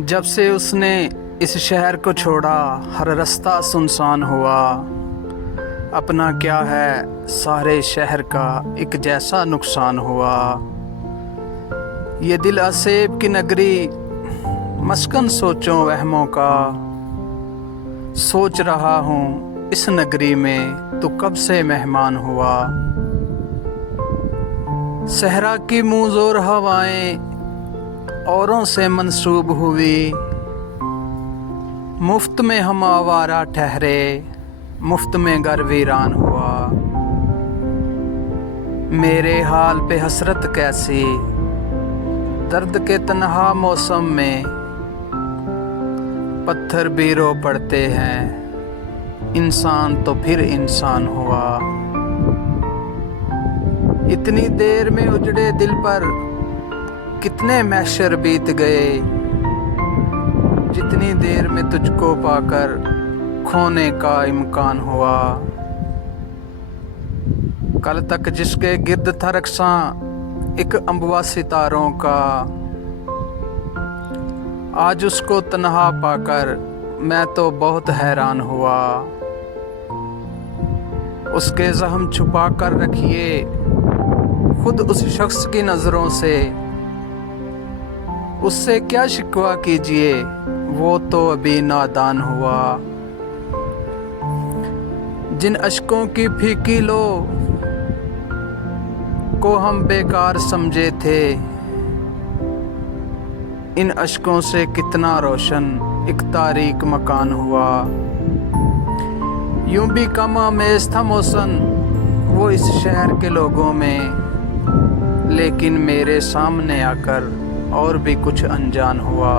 जब से उसने इस शहर को छोड़ा हर रास्ता सुनसान हुआ। अपना क्या है सारे शहर का एक जैसा नुकसान हुआ। ये दिल असेब की नगरी मस्कन सोचों वहमों का। सोच रहा हूँ इस नगरी में तू कब से मेहमान हुआ। सहरा की मुँहज़ोर हवाएं औरों से मंसूब हुई। मुफ्त में हम आवारा ठहरे, मुफ्त में घर वीरान हुआ। मेरे हाल पे हसरत कैसी दर्द के तन्हा मौसम में। पत्थर भी रो पड़ते हैं, इंसान तो फिर इंसान हुआ। इतनी देर में उजड़े दिल पर कितने महशर बीत गए। जितनी देर में तुझको पाकर खोने का इम्कान हुआ। कल तक जिसके गिर्द था रक्सा एक अम्बवा सितारों का। आज उसको तन्हा पाकर मैं तो बहुत हैरान हुआ। उसके जख्म छुपा कर रखिए खुद उस शख्स की नज़रों से। उससे क्या शिकवा कीजिए, वो तो अभी नादान हुआ। जिन अश्कों की फीकी लो को हम बेकार समझे थे। इन अश्कों से कितना रोशन एक तारीक मकान हुआ। यूं भी कम आमेज था मौसम वो इस शहर के लोगों में। लेकिन मेरे सामने आकर और भी कुछ अनजान हुआ।